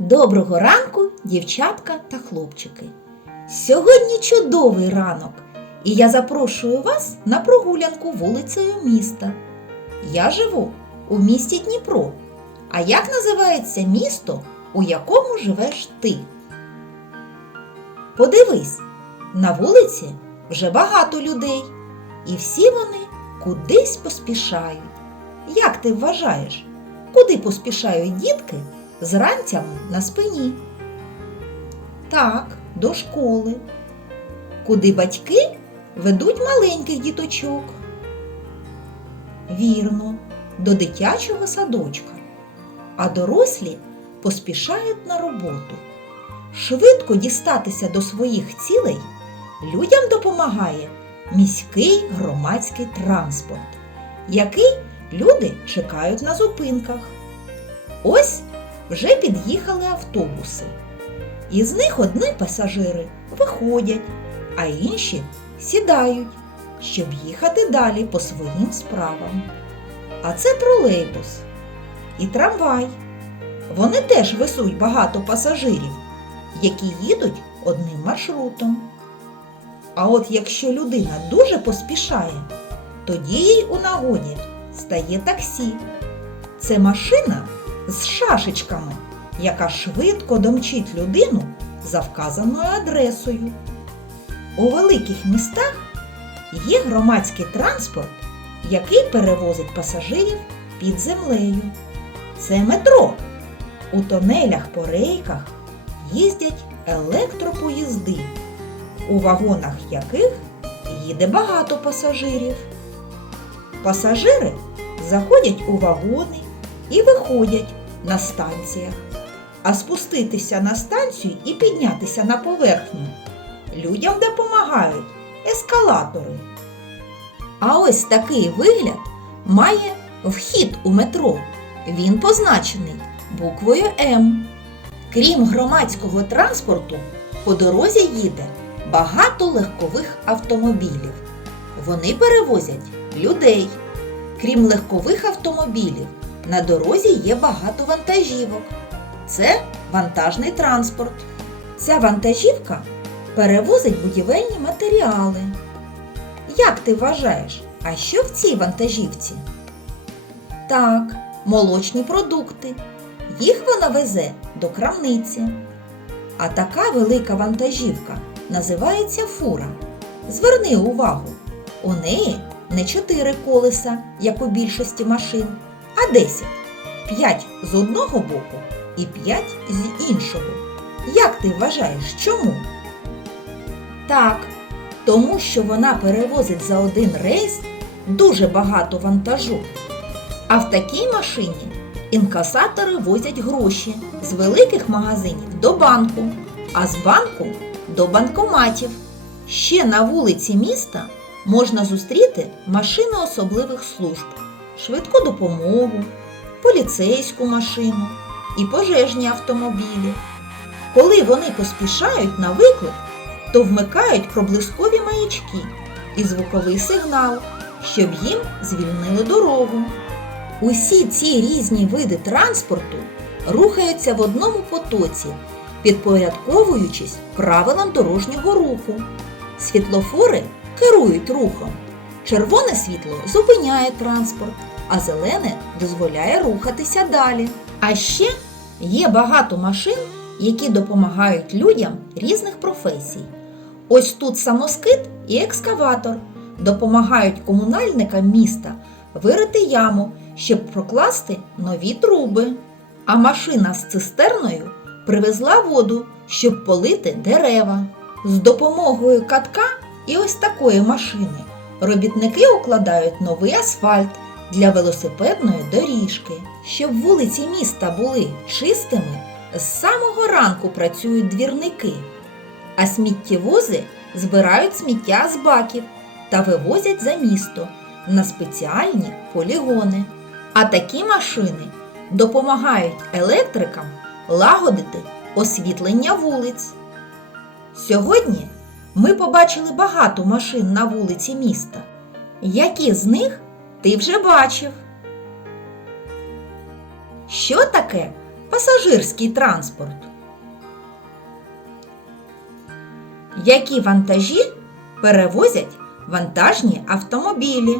Доброго ранку, дівчатка та хлопчики. Сьогодні чудовий ранок, і я запрошую вас на прогулянку вулицею міста. Я живу у місті Дніпро. А як називається місто, у якому живеш ти? Подивись, на вулиці вже багато людей, і всі вони кудись поспішають. Як ти вважаєш, куди поспішають дітки з ранцями на спині? Так, до школи. Куди батьки ведуть маленьких діточок? Вірно, до дитячого садочка. А дорослі поспішають на роботу. Швидко дістатися до своїх цілей людям допомагає міський громадський транспорт, який люди чекають на зупинках. Ось вже під'їхали автобуси. Із них одні пасажири виходять, а інші сідають, щоб їхати далі по своїм справам. А це тролейбус і трамвай. Вони теж везуть багато пасажирів, які їдуть одним маршрутом. А от якщо людина дуже поспішає, тоді їй у нагоді стає таксі. Це машина з шашечками, яка швидко домчить людину за вказаною адресою. У великих містах є громадський транспорт, який перевозить пасажирів під землею. Це метро. У тонелях по рейках їздять електропоїзди, у вагонах яких їде багато пасажирів. Пасажири заходять у вагони і виходять на станціях, а спуститися на станцію і піднятися на поверхню людям допомагають ескалатори. А ось такий вигляд має вхід у метро. Він позначений буквою М. Крім громадського транспорту, по дорозі їде багато легкових автомобілів. Вони перевозять людей. Крім легкових автомобілів, на дорозі є багато вантажівок. Це вантажний транспорт. Ця вантажівка перевозить будівельні матеріали. Як ти вважаєш, а що в цій вантажівці? Так, молочні продукти. Їх вона везе до крамниці. А така велика вантажівка називається фура. Зверни увагу, у неї не чотири колеса, як у більшості машин, а десять. П'ять з одного боку і п'ять з іншого. Як ти вважаєш, чому? Так, тому що вона перевозить за один рейс дуже багато вантажу. А в такій машині інкасатори возять гроші з великих магазинів до банку, а з банку до банкоматів. Ще на вулиці міста можна зустріти машини особливих служб, швидку допомогу, поліцейську машину і пожежні автомобілі. Коли вони поспішають на виклик, то вмикають проблискові маячки і звуковий сигнал, щоб їм звільнили дорогу. Усі ці різні види транспорту рухаються в одному потоці, підпорядковуючись правилам дорожнього руху. Світлофори керують рухом. Червоне світло зупиняє транспорт, а зелене дозволяє рухатися далі. А ще є багато машин, які допомагають людям різних професій. Ось тут самоскид і екскаватор допомагають комунальникам міста вирити яму, щоб прокласти нові труби. А машина з цистерною привезла воду, щоб полити дерева. З допомогою катка і ось такої машини робітники укладають новий асфальт для велосипедної доріжки. Щоб вулиці міста були чистими, з самого ранку працюють двірники, а сміттєвози збирають сміття з баків та вивозять за місто на спеціальні полігони. А такі машини допомагають електрикам лагодити освітлення вулиць. Сьогодні ми побачили багато машин на вулиці міста. Які з них ти вже бачив? Що таке пасажирський транспорт? Які вантажі перевозять вантажні автомобілі?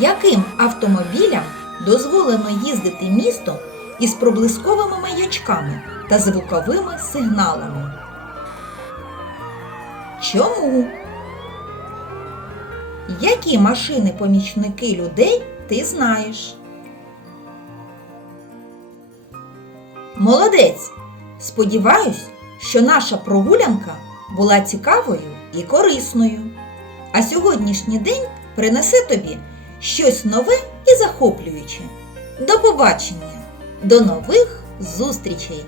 Яким автомобілям дозволено їздити містом із проблисковими маячками та звуковими сигналами? Чому? Які машини-помічники людей ти знаєш? Молодець! Сподіваюсь, що наша прогулянка була цікавою і корисною. А сьогоднішній день принесе тобі щось нове і захоплююче. До побачення! До нових зустрічей!